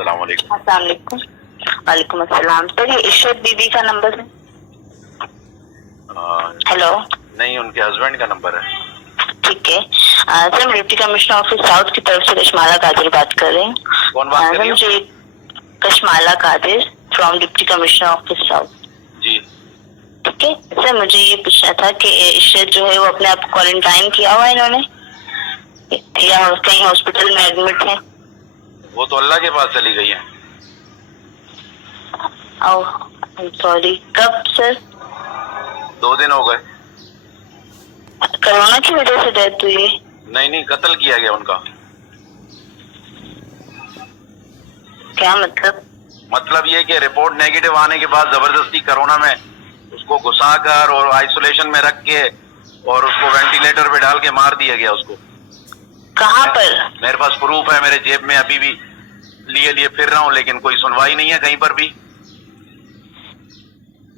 अस्सलाम वालेकुम। अस्सलाम वालेकुम। वालेकुम अस्सलाम। सर ये इशरत बीबी का नंबर है? हेलो। नहीं, उनके हस्बैंड का नंबर है। ठीक है सर, मैं डिप्टी कमिश्नर ऑफिस साउथ की तरफ से कशमाला कादिर बात कर रही हूँ। कौन बात कर रही हो? मुझे Kashmala Qadir from deputy commissioner office south. जी। ठीक है सर, मुझे ये पूछना था कि इशरत जो है वो अपने आप क्वारंटाइन किया हुआ है इन्होंने, या कहीं हॉस्पिटल में एडमिट है? वो तो अल्लाह के पास चली गई है। सॉरी, कब सर? 2 दिन हो गए। कोरोना की वजह से डेथ हुई है? नहीं, कत्ल किया गया उनका। क्या मतलब? मतलब ये कि रिपोर्ट नेगेटिव आने के बाद जबरदस्ती कोरोना में उसको घुसा कर और आइसोलेशन में रख के और उसको वेंटिलेटर पे डाल के मार दिया गया उसको। कहाँ पर? मेरे पास प्रूफ है, मेरे जेब में अभी भी लिए फिर रहा हूँ, लेकिन कोई सुनवाई नहीं है कहीं पर भी।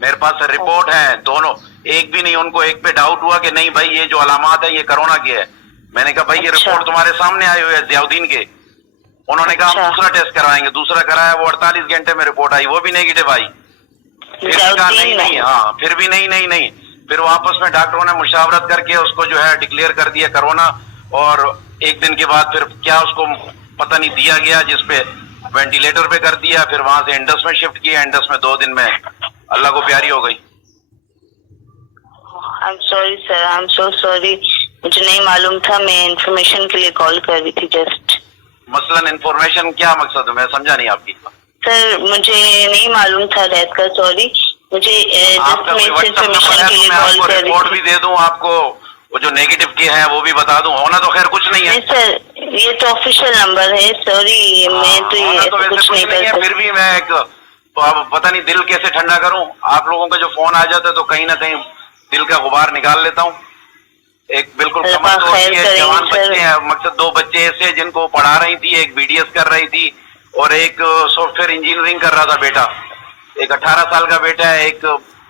मेरे पास रिपोर्ट है दोनों, एक भी नहीं। उनको एक पे डाउट हुआ कि नहीं भाई ये जो अलामात है ये कोरोना की है। मैंने कहा भाई ये रिपोर्ट तुम्हारे सामने आई हुई है जियाउद्दीन के। उन्होंने कहा हम दूसरा टेस्ट कराएंगे। दूसरा कराया, वो 48 घंटे में रिपोर्ट आई, वो भी नेगेटिव आई। फिर भी कहा नहीं, हाँ फिर भी नहीं। फिर वापस में डॉक्टरों ने मुशावरत करके उसको जो है डिक्लेयर कर दिया कोरोना। और एक दिन के बाद फिर क्या उसको पता नहीं दिया गया, जिसपे वेंटिलेटर पे कर दिया। फिर वहां से इंडस में शिफ्ट किया। इंडस में 2 दिन में अल्लाह को प्यारी हो गई। I'm sorry sir, I'm so sorry. मुझे नहीं मालूम था, मैं इंफॉर्मेशन के लिए कॉल कर रही थी जस्ट। मसलन इंफॉर्मेशन क्या मकसद है, मैं समझा नहीं आपकी। सर मुझे नहीं मालूम था डेथ का, सॉरी। मुझे जस्ट मैं इंफॉर्मेशन के लिए कॉल कर रही थी। रिपोर्ट भी दे दूं आपको, वो जो नेगेटिव के हैं वो भी बता दूं। होना तो खैर कुछ नहीं है। नहीं सर, ये तो ऑफिशियल नंबर है, सॉरी मैं तो ये तो कुछ नहीं कर सकती। फिर भी मैं एक अब पता नहीं दिल कैसे ठंडा करूं। आप लोगों का जो फोन आ जाता है तो कहीं ना कहीं दिल का गुबार निकाल लेता हूं। एक बिल्कुल जवान बच्चे हैं, मकसद 2 बच्चे ऐसे जिनको पढ़ा रही थी, एक बीडीएस कर रही थी और एक सॉफ्टवेयर इंजीनियरिंग कर रहा था बेटा। एक 18 साल का बेटा है, एक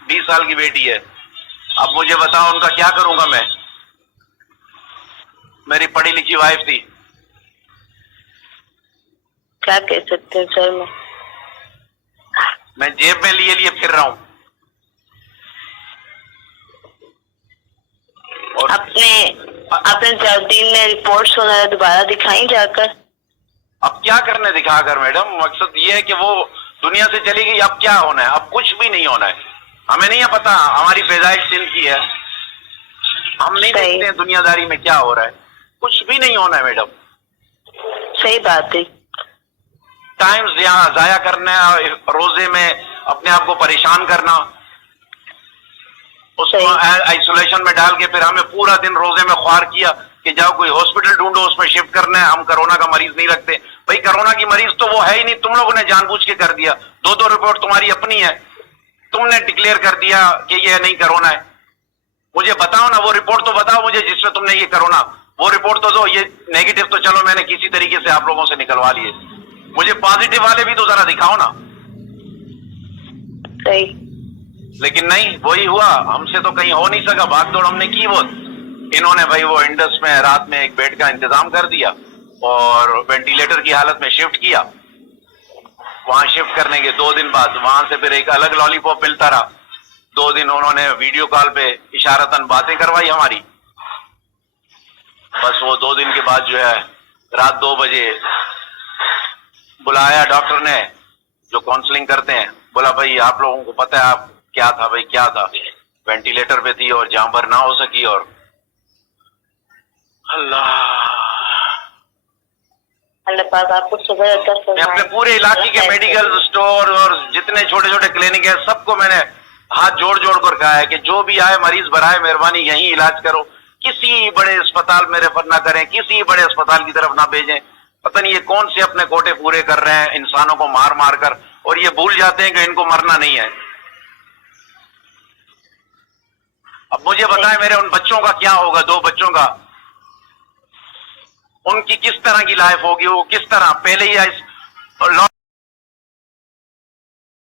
20 साल की बेटी है। अब मुझे बताओ उनका क्या करूंगा मैं? मेरी पढ़ी लिखी वाइफ थी। क्या कह सकते हैं सर? मैं जेब में लिए फिर रहा हूं। और आपने जियाउद्दीन ने रिपोर्ट्स वगैरह दोबारा दिखाई जाकर? अब क्या करने दिखाकर मैडम? मकसद ये है कि वो दुनिया से चली गई, अब क्या होना है? अब कुछ भी नहीं होना है। हमें नहीं है पता, हमारी पैदाइश सिंध की है, हम नहीं देखते हैं दुनियादारी में क्या हो रहा है। कुछ भी नहीं होना है मैडम। सही बात है। टाइम जाया करना, रोजे में अपने आप को परेशान करना, उसको आइसोलेशन में डाल के फिर हमें पूरा दिन रोजे में ख्वार किया कि जाओ कोई हॉस्पिटल ढूंढो, उसमें शिफ्ट करना है। हम कोरोना का मरीज नहीं रखते। भाई कोरोना की मरीज तो वो है ही नहीं, तुम लोगों ने जानबूझ के कर दिया। 2 रिपोर्ट तुम्हारी अपनी है, तुमने डिक्लेयर कर दिया कि ये नहीं कोरोना है। मुझे बताओ ना, वो रिपोर्ट तो बताओ मुझे जिसमें तुमने ये कोरोना, वो रिपोर्ट तो दो। ये नेगेटिव तो चलो मैंने किसी तरीके से आप लोगों से निकलवा लिए, मुझे पॉजिटिव वाले भी तो जरा दिखाओ ना। सही। लेकिन नहीं, वही हुआ, हमसे तो कहीं हो नहीं सका। भागदौड़ हमने की वो। इन्होंने भाई वो इंडस में रात में एक बेड का इंतजाम कर दिया और वेंटिलेटर की हालत में शिफ्ट किया। वहां शिफ्ट करने के 2 दिन बाद वहां से फिर एक अलग लॉलीपॉप मिलता रहा। 2 दिन उन्होंने वीडियो कॉल पे इशारतन बातें करवाई हमारी। बस वो 2 दिन के बाद जो है रात 2 बजे बुलाया डॉक्टर ने, जो काउंसलिंग करते हैं। बोला भाई आप लोगों को पता है आप क्या था? भाई क्या था? वेंटिलेटर पे थी और जान भर ना हो सकी। और अल्लाह पाक आपको सुबह मैं अपने पूरे इलाके के मेडिकल स्टोर और जितने छोटे छोटे क्लिनिक है सबको मैंने हाथ जोड़ कर कहा है कि जो भी आए मरीज बराए मेहरबानी यहीं इलाज करो, किसी बड़े अस्पताल में रेफर ना करें, किसी बड़े अस्पताल की तरफ ना भेजें। पता नहीं ये कौन से अपने कोटे पूरे कर रहे हैं इंसानों को मार मार कर, और ये भूल जाते हैं कि इनको मरना नहीं है। अब मुझे बताएं मेरे उन बच्चों का क्या होगा? 2 बच्चों का, उनकी किस तरह की लाइफ होगी? वो किस तरह पहले ही